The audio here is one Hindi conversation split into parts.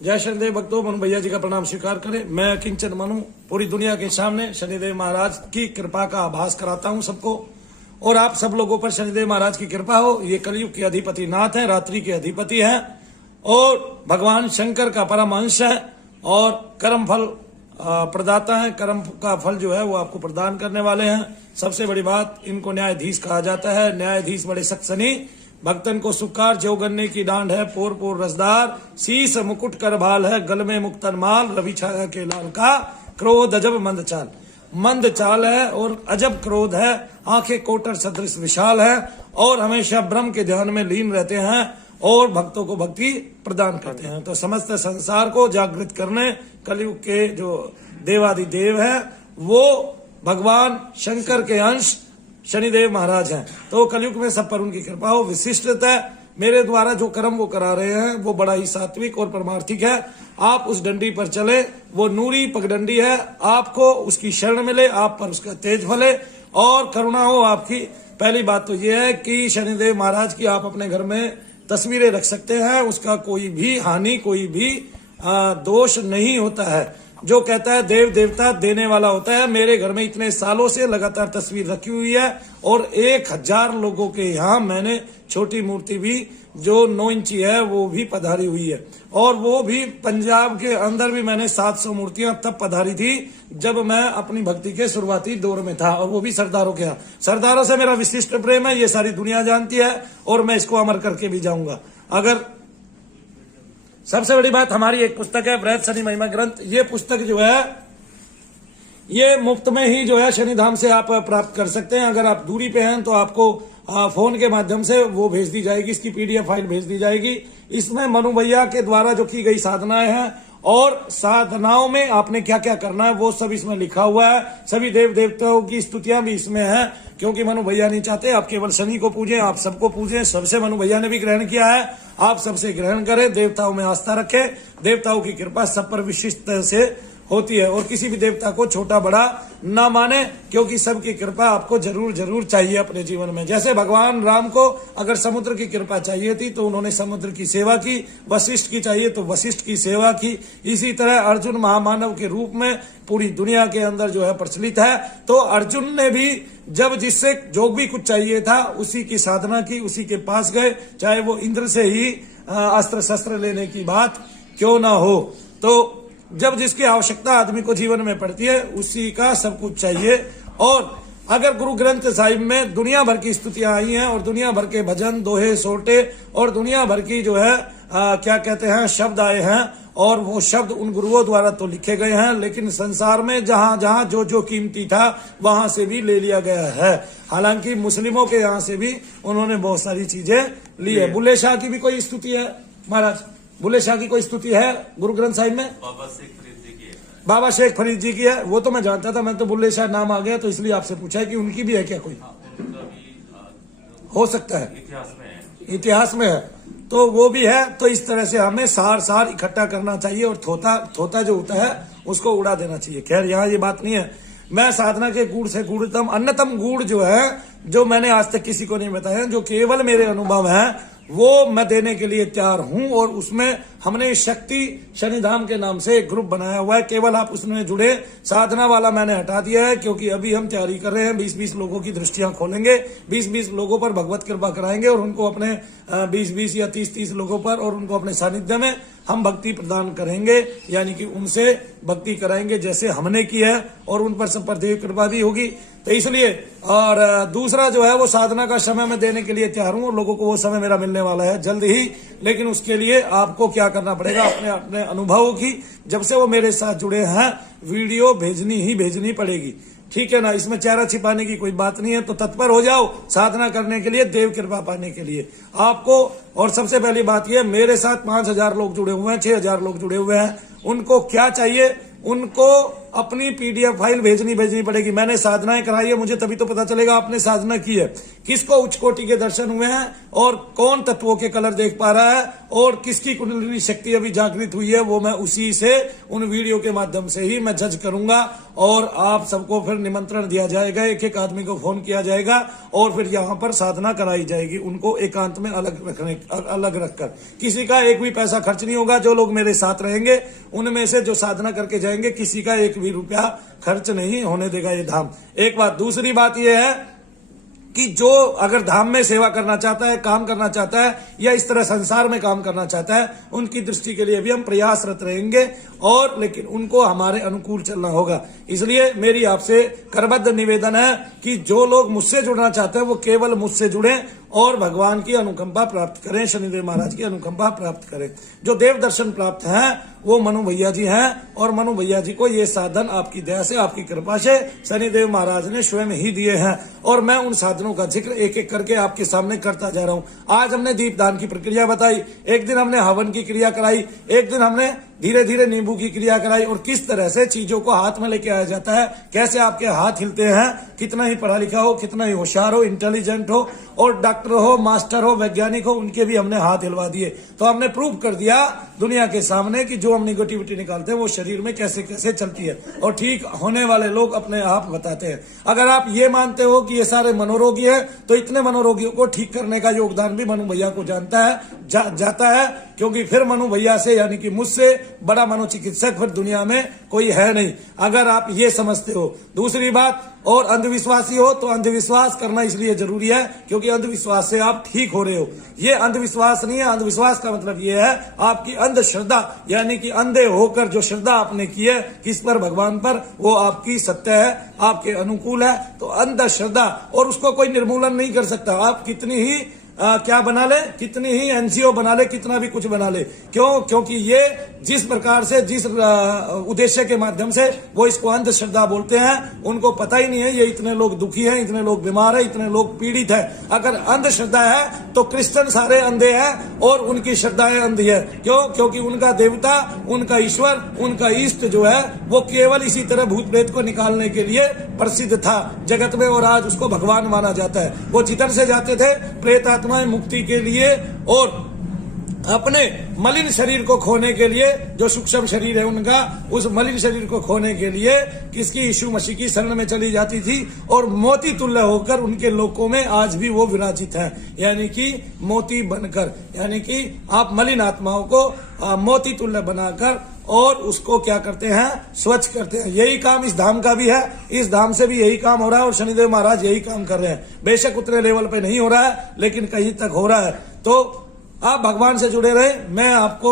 जय शनिदेव भक्तों, मनु भैया जी का प्रणाम स्वीकार करें। मैं किंचन मनु पूरी दुनिया के सामने शनिदेव महाराज की कृपा का आभास कराता हूं सबको, और आप सब लोगों पर शनिदेव महाराज की कृपा हो। ये कलयुग के अधिपति नाथ हैं, रात्रि के अधिपति हैं और भगवान शंकर का परम अंश है और कर्म फल प्रदाता है। कर्म का फल जो है वो आपको प्रदान करने वाले हैं। सबसे बड़ी बात, इनको न्यायाधीश कहा जाता है। न्यायाधीश बड़े सख्त सनी, भक्तन को सुकार जो गन्ने की डांड है, पोर पोर रसदार, शीस मुकुट कर भाल है, गल में मुक्तन माल, रवि छाया के लाल का, क्रोध अजब मंद चाल। मंद चाल है और अजब क्रोध है, आंखें कोटर सदृश विशाल है और हमेशा ब्रह्म के ध्यान में लीन रहते हैं और भक्तों को भक्ति प्रदान करते हैं। तो समस्त संसार को जागृत करने कलयुग के जो देवादिदेव है वो भगवान शंकर के अंश शनिदेव महाराज हैं। तो कलयुग में सब पर उनकी कृपा हो। विशिष्टता मेरे द्वारा जो कर्म वो करा रहे हैं वो बड़ा ही सात्विक और परमार्थिक है। आप उस डंडी पर चले, वो नूरी पगडंडी है, आपको उसकी शरण मिले, आप पर उसका तेज फले और करुणा हो आपकी। पहली बात तो ये है कि शनिदेव महाराज की आप अपने घर में तस्वीरें रख सकते हैं, उसका कोई भी हानि, कोई भी दोष नहीं होता है। जो कहता है देव देवता देने वाला होता है। मेरे घर में इतने सालों से लगातार तस्वीर रखी हुई है और 1000 लोगों के यहाँ मैंने छोटी मूर्ति भी जो 9 इंची है वो भी पधारी हुई है, और वो भी पंजाब के अंदर भी मैंने 700 मूर्तियां तब पधारी थी जब मैं अपनी भक्ति के शुरुआती दौर में था, और वो भी सरदारों के यहाँ। सरदारों से मेरा विशिष्ट प्रेम है, ये सारी दुनिया जानती है और मैं इसको अमर करके भी जाऊंगा। अगर सबसे बड़ी बात, हमारी एक पुस्तक है बृहद शनि महिमा ग्रंथ। ये पुस्तक जो है ये मुफ्त में ही जो है शनिधाम से आप प्राप्त कर सकते हैं। अगर आप दूरी पे हैं तो आपको फोन के माध्यम से वो भेज दी जाएगी, इसकी पीडीएफ फाइल भेज दी जाएगी। इसमें मनु भैया के द्वारा जो की गई साधनाएं हैं और साधनाओं में आपने क्या क्या करना है वो सब इसमें लिखा हुआ है। सभी देव देवताओं की स्तुतियां भी इसमें है, क्योंकि मनु भैया नहीं चाहते आप केवल शनि को पूजें, आप सबको पूजें। सबसे मनु भैया ने भी ग्रहण किया है, आप सबसे ग्रहण करें, देवताओं में आस्था रखें। देवताओं की कृपा सब पर विशिष्ट से होती है और किसी भी देवता को छोटा बड़ा ना माने, क्योंकि सबकी कृपा आपको जरूर जरूर चाहिए अपने जीवन में। जैसे भगवान राम को अगर समुद्र की कृपा चाहिए थी तो उन्होंने समुद्र की सेवा की, वशिष्ठ की चाहिए तो वशिष्ठ की सेवा की। इसी तरह अर्जुन महामानव के रूप में पूरी दुनिया के अंदर जो है प्रचलित है। तो अर्जुन ने भी जब जिससे जो भी कुछ चाहिए था उसी की साधना की, उसी के पास गए, चाहे वो इंद्र से ही अस्त्र शस्त्र लेने की बात क्यों ना हो। तो जब जिसकी आवश्यकता आदमी को जीवन में पड़ती है उसी का सब कुछ चाहिए। और अगर गुरु ग्रंथ साहिब में दुनिया भर की स्तुतियां आई हैं और दुनिया भर के भजन, दोहे, सोटे और दुनिया भर की जो है क्या कहते हैं शब्द आए हैं, और वो शब्द उन गुरुओं द्वारा तो लिखे गए हैं, लेकिन संसार में जहां जहां जो जो कीमती था वहां से भी ले लिया गया है। हालांकि मुस्लिमों के यहाँ से भी उन्होंने बहुत सारी चीजें ली है। बुल्ले शाह की भी कोई स्तुति है महाराज? बुल्ले शाह की कोई स्तुति है गुरु ग्रंथ साहिब में? बाबा शेख फरीद जी की है। वो तो मैं जानता था, मैं तो बुल्ले शाह नाम आ गया तो इसलिए आपसे पूछा है कि उनकी भी है क्या कोई? हो सकता है, इतिहास में है तो वो भी है। तो इस तरह से हमें सार इकट्ठा करना चाहिए और थोता जो होता है उसको उड़ा देना चाहिए। खैर यहाँ ये बात नहीं है। मैं साधना के गुड़ से गुड़तम अन्नतम गुड़ जो है, जो मैंने आज तक किसी को नहीं बताया, जो केवल मेरे अनुभव है वो मैं देने के लिए तैयार हूं। और उसमें हमने शक्ति शनिधाम के नाम से एक ग्रुप बनाया हुआ है, केवल आप उसमें जुड़े। साधना वाला मैंने हटा दिया है क्योंकि अभी हम तैयारी कर रहे हैं। 20-20 लोगों की दृष्टियां खोलेंगे, 20-20 लोगों पर भगवत कृपा कराएंगे और उनको अपने 20-20 या 30-30 लोगों पर और उनको अपने सानिध्य में हम भक्ति प्रदान करेंगे, यानी कि उनसे भक्ति कराएंगे जैसे हमने की है, और उन पर सब पर देव कृपा भी होगी। तो इसलिए, और दूसरा जो है वो साधना का समय मैं देने के लिए तैयार हूं और लोगों को वो समय मेरा मिलने वाला है जल्द ही। लेकिन उसके लिए आपको क्या करना पड़ेगा, अपने अपने अनुभवों की, जब से वो मेरे साथ जुड़े हैं, वीडियो भेजनी पड़ेगी, ठीक है ना। इसमें चेहरा छिपाने की कोई बात नहीं है। तो तत्पर हो जाओ साधना करने के लिए, देव कृपा पाने के लिए आपको। और सबसे पहली बात यह, मेरे साथ 5000 लोग जुड़े हुए हैं, 6000 लोग जुड़े हुए हैं। उनको क्या चाहिए? उनको अपनी PDF फाइल भेजनी पड़ेगी। मैंने साधनाएं कराई है, मुझे तभी तो पता चलेगा आपने साधना की है। किसको उच्च कोटि के दर्शन हुए हैं और कौन तत्वों के कलर देख पा रहा है और किसकी कुंडलिनी शक्ति अभी जागृत हुई है, वो मैं उसी से उन वीडियो के माध्यम से ही मैं जज करूंगा। और आप सबको फिर निमंत्रण दिया जाएगा, एक एक आदमी को फोन किया जाएगा और फिर यहाँ पर साधना कराई जाएगी, उनको एकांत में अलग रखकर। किसी का एक भी पैसा खर्च नहीं होगा। जो लोग मेरे साथ रहेंगे उनमें से जो साधना करके जाएंगे, किसी का एक भी रुपया खर्च नहीं होने देगा ये धाम। एक बात। दूसरी बात यह है कि जो अगर धाम में सेवा करना चाहता है, काम करना चाहता है या इस तरह संसार में काम करना चाहता है, उनकी दृष्टि के लिए भी हम प्रयासरत रहेंगे और लेकिन उनको हमारे अनुकूल चलना होगा। इसलिए मेरी आपसे करबद्ध निवेदन है कि जो लोग मुझसे जुड़ना चाहते हैं वो केवल मुझसे जुड़ें और भगवान की अनुकंपा प्राप्त करें, शनिदेव महाराज की अनुकंपा प्राप्त करें। जो देव दर्शन प्राप्त हैं वो मनु भैया जी हैं और मनु भैया जी को ये साधन आपकी दया से, आपकी कृपा से शनिदेव महाराज ने स्वयं ही दिए हैं और मैं उन साधनों का जिक्र एक एक करके आपके सामने करता जा रहा हूं। आज हमने दीपदान की प्रक्रिया बताई, एक दिन हमने हवन की क्रिया कराई, एक दिन हमने धीरे धीरे नींबू की क्रिया कराई और किस तरह से चीजों को हाथ में लेके आया जाता है, कैसे आपके हाथ हिलते हैं, कितना ही पढ़ा लिखा हो, कितना ही होशियार हो, इंटेलिजेंट हो और डॉक्टर हो, मास्टर हो, वैज्ञानिक हो, उनके भी हमने हाथ हिलवा दिए। तो हमने प्रूव कर दिया दुनिया के सामने कि जो हम निगेटिविटी निकालते हैं वो शरीर में कैसे कैसे चलती है और ठीक होने वाले लोग अपने आप बताते हैं। अगर आप ये मानते हो कि ये सारे मनोरोगी है तो इतने मनोरोगियों को ठीक करने का योगदान भी मनु भैया को जाता है क्योंकि फिर मनु भैया से यानी कि मुझसे बड़ा मनोचिकित्सक फिर दुनिया में कोई है नहीं, अगर आप ये समझते हो। दूसरी बात, और अंधविश्वासी हो तो अंधविश्वास करना इसलिए जरूरी है क्योंकि अंधविश्वास से आप ठीक हो रहे हो। ये अंधविश्वास नहीं है। अंधविश्वास का मतलब ये है आपकी अंधश्रद्धा, यानी कि अंधे होकर जो श्रद्धा आपने की है किस पर, भगवान पर, वो आपकी सत्य है, आपके अनुकूल है। तो अंधश्रद्धा, और उसको कोई निर्मूलन नहीं कर सकता। आप कितनी ही क्या बना ले, कितनी ही एनजीओ बना ले, कितना भी कुछ बना ले, क्योंकि ये जिस प्रकार से, जिस उद्देश्य के माध्यम से वो इसको अंधश्रद्धा बोलते हैं, उनको पता ही नहीं है ये इतने लोग दुखी हैं, इतने लोग बीमार हैं, इतने लोग पीड़ित हैं। अगर अंधश्रद्धा है तो क्रिश्चियन सारे अंधे हैं और उनकी श्रद्धाएं अंधी है। क्योंकि उनका देवता, उनका ईश्वर, उनका इष्ट जो है वो केवल इसी तरह भूत प्रेत को निकालने के लिए प्रसिद्ध था जगत में और आज उसको भगवान माना जाता है। वो जिधर से जाते थे प्रेत आत्माएं मुक्ति के लिए और अपने मलिन शरीर को खोने के लिए, जो सूक्ष्म शरीर है उनका, उस मलिन शरीर को खोने के लिए किसकी, यीशु मसीह की शरण में चली जाती थी और मोती तुल्य होकर उनके लोकों में आज भी वो विराजित है, यानी कि मोती बनकर, यानी कि आप मलिन आत्माओं को मोती तुल्य बनाकर और उसको क्या करते हैं, स्वच्छ करते हैं। यही काम इस धाम का भी है, इस धाम से भी यही काम हो रहा है और शनिदेव महाराज यही काम कर रहे हैं। बेशक उतने लेवल पे नहीं हो रहा है लेकिन कहीं तक हो रहा है। तो आप भगवान से जुड़े रहे, मैं आपको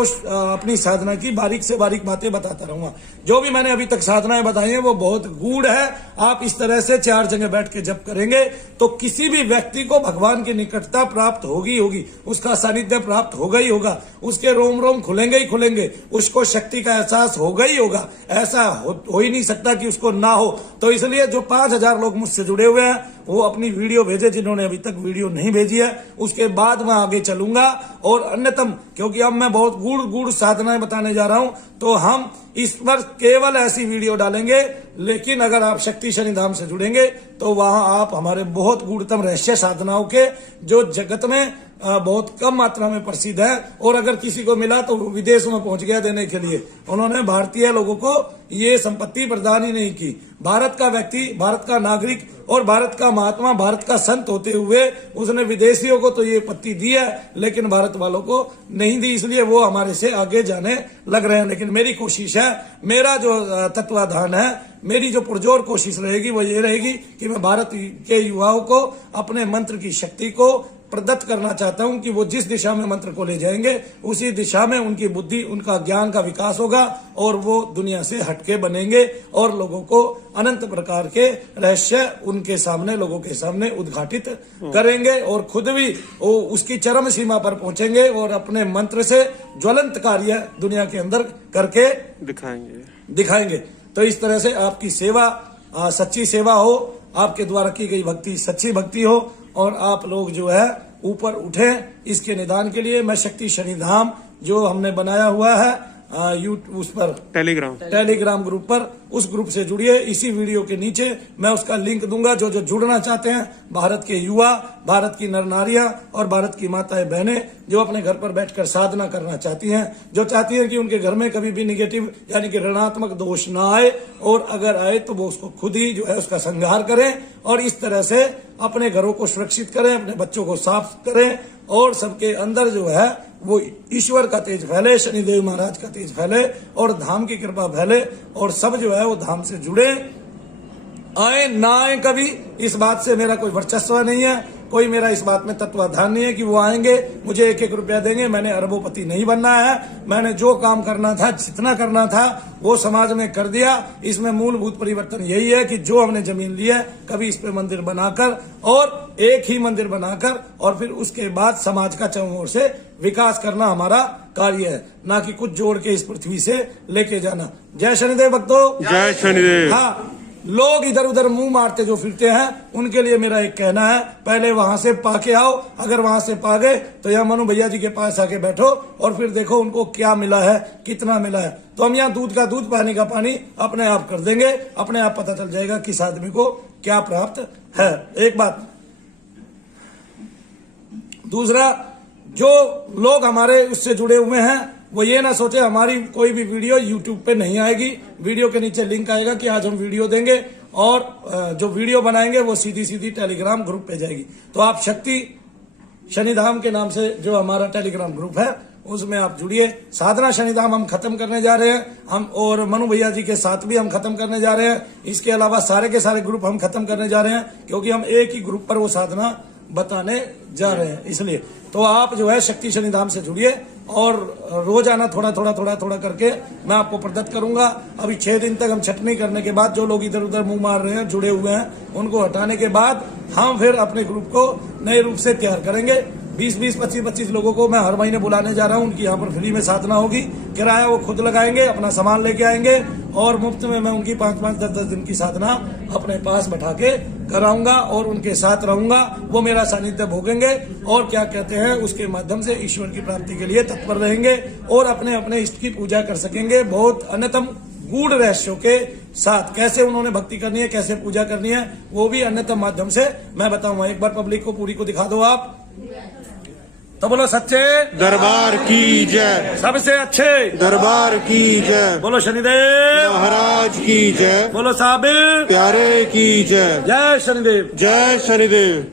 अपनी साधना की बारीक से बारीक बातें बताता रहूंगा। जो भी मैंने अभी तक साधनाएं बताई हैं वो बहुत गूढ़ है। आप इस तरह से 4 जगह बैठ के जप करेंगे तो किसी भी व्यक्ति को भगवान की निकटता प्राप्त होगी, उसका सानिध्य प्राप्त होगा ही होगा, उसके रोम रोम खुलेंगे ही खुलेंगे, उसको शक्ति का एहसास होगा ही होगा। ऐसा हो ही नहीं सकता कि उसको ना हो। तो इसलिए जो 5000 लोग मुझसे जुड़े हुए हैं वो अपनी वीडियो भेजे, जिन्होंने अभी तक वीडियो नहीं भेजी है उसके बाद मैं आगे चलूंगा। और अन्यतम, क्योंकि अब मैं बहुत गूढ़ साधनाएं बताने जा रहा हूं तो हम इस पर केवल ऐसी वीडियो डालेंगे। लेकिन अगर आप शक्ति शनि धाम से जुड़ेंगे तो वहां आप हमारे बहुत गूढ़तम रहस्य साधनाओं के, जो जगत में बहुत कम मात्रा में प्रसिद्ध है और अगर किसी को मिला तो विदेशों में पहुंच गया देने के लिए। उन्होंने भारतीय लोगों को ये संपत्ति प्रदान ही नहीं की। भारत का व्यक्ति, भारत का नागरिक और भारत का महात्मा, भारत का संत होते हुए उसने विदेशियों को तो ये पत्ती दी है लेकिन भारत वालों को नहीं दी, इसलिए वो हमारे से आगे जाने लग रहे हैं। लेकिन मेरी कोशिश है, मेरा जो तत्वाधान है, मेरी जो पुरजोर कोशिश रहेगी वो ये रहेगी कि मैं भारत के युवाओं को अपने मंत्र की शक्ति को प्रदत्त करना चाहता हूं कि वो जिस दिशा में मंत्र को ले जाएंगे उसी दिशा में उनकी बुद्धि, उनका ज्ञान का विकास होगा और वो दुनिया से हटके बनेंगे और लोगों को अनंत प्रकार के रहस्य उनके सामने, लोगों के सामने उद्घाटित करेंगे और खुद भी वो उसकी चरम सीमा पर पहुंचेंगे और अपने मंत्र से ज्वलंत कार्य दुनिया के अंदर करके दिखाएंगे। तो इस तरह से आपकी सेवा सच्ची सेवा हो, आपके द्वारा की गई भक्ति सच्ची भक्ति हो और आप लोग जो है ऊपर उठे। इसके निदान के लिए मैं शक्ति शनि धाम जो हमने बनाया हुआ है उस पर टेलीग्राम ग्रुप पर, उस ग्रुप से जुड़िए। इसी वीडियो के नीचे मैं उसका लिंक दूंगा। जो जो जुड़ना चाहते हैं, भारत के युवा, भारत की नर नारियां और भारत की माताएं बहनें जो अपने घर पर बैठकर साधना करना चाहती हैं, जो चाहती हैं कि उनके घर में कभी भी निगेटिव यानी कि ऋणात्मक दोष ना आए, और अगर आए तो वो उसको खुद ही जो है उसका संहार करें और इस तरह से अपने घरों को सुरक्षित करें, अपने बच्चों को साफ करें और सबके अंदर जो है वो ईश्वर का तेज फैले, शनिदेव महाराज का तेज फैले और धाम की कृपा फैले और सब जो है वो धाम से जुड़े। आए ना आए कभी, इस बात से मेरा कोई वर्चस्व नहीं है, कोई मेरा इस बात में तत्वाधान नहीं है कि वो आएंगे मुझे 1-1 रुपया देंगे। मैंने अरबोपति नहीं बनना है। मैंने जो काम करना था, जितना करना था वो समाज में कर दिया। इसमें मूलभूत परिवर्तन यही है कि जो हमने जमीन ली है, कभी इस पे मंदिर बनाकर और एक ही मंदिर बनाकर और फिर उसके बाद समाज का चारों ओर से विकास करना हमारा कार्य है, ना कि कुछ जोड़ के इस पृथ्वी से लेके जाना। जय शनिदेव भक्तों, जय शनिदेव। हाँ, लोग इधर उधर मुंह मारते जो फिरते हैं, उनके लिए मेरा एक कहना है, पहले वहां से पाके आओ। अगर वहां से पा गए तो यहाँ मनु भैया जी के पास आके बैठो और फिर देखो उनको क्या मिला है, कितना मिला है। तो हम यहाँ दूध का दूध, पानी का पानी अपने आप कर देंगे। अपने आप पता चल जाएगा किस आदमी को क्या प्राप्त है। एक बात। दूसरा, जो लोग हमारे उससे जुड़े हुए हैं वो ये ना सोचे हमारी कोई भी वीडियो YouTube पे नहीं आएगी। वीडियो के नीचे लिंक आएगा कि आज हम वीडियो देंगे और जो वीडियो बनाएंगे वो सीधी सीधी टेलीग्राम ग्रुप पे जाएगी। तो आप शक्ति शनिधाम के नाम से जो हमारा टेलीग्राम ग्रुप है उसमें आप जुड़िए। साधना शनिधाम हम खत्म करने जा रहे हैं, हम और मनु भैया जी के साथ भी हम खत्म करने जा रहे हैं। इसके अलावा सारे के सारे ग्रुप हम खत्म करने जा रहे हैं, क्योंकि हम एक ही ग्रुप पर वो साधना बताने जा रहे हैं। इसलिए तो आप जो है शक्ति शनिधाम से जुड़िए और रोजाना थोड़ा थोड़ा करके मैं आपको प्रदत्त करूंगा। अभी 6 दिन तक हम छटनी करने के बाद जो लोग इधर उधर मुंह मार रहे हैं, जुड़े हुए हैं, उनको हटाने के बाद हम फिर अपने ग्रुप को नए रूप से तैयार करेंगे। 20-20, 25-25 लोगों को मैं हर महीने बुलाने जा रहा हूं। उनकी यहाँ पर फ्री में साधना होगी, किराया वो खुद लगाएंगे, अपना सामान लेके आएंगे और मुफ्त में मैं उनकी 5-5, 10-10 दिन की साधना अपने पास बैठा के कराऊंगा और उनके साथ रहूंगा। वो मेरा सानिध्य भोगेंगे और क्या कहते हैं उसके माध्यम से ईश्वर की प्राप्ति के लिए तत्पर रहेंगे और अपने अपने इष्ट की पूजा कर सकेंगे। बहुत अन्यतम गूढ़ रहस्यों के साथ कैसे उन्होंने भक्ति करनी है, कैसे पूजा करनी है, वो भी अन्यतम माध्यम से मैं बताऊंगा। एक बार पब्लिक को पूरी को दिखा दो आप, तो बोलो सच्चे दरबार की जय, सबसे अच्छे दरबार की जय, बोलो शनिदेव महाराज की जय, बोलो साबिर प्यारे की जय, जय शनिदेव, जय शनिदेव।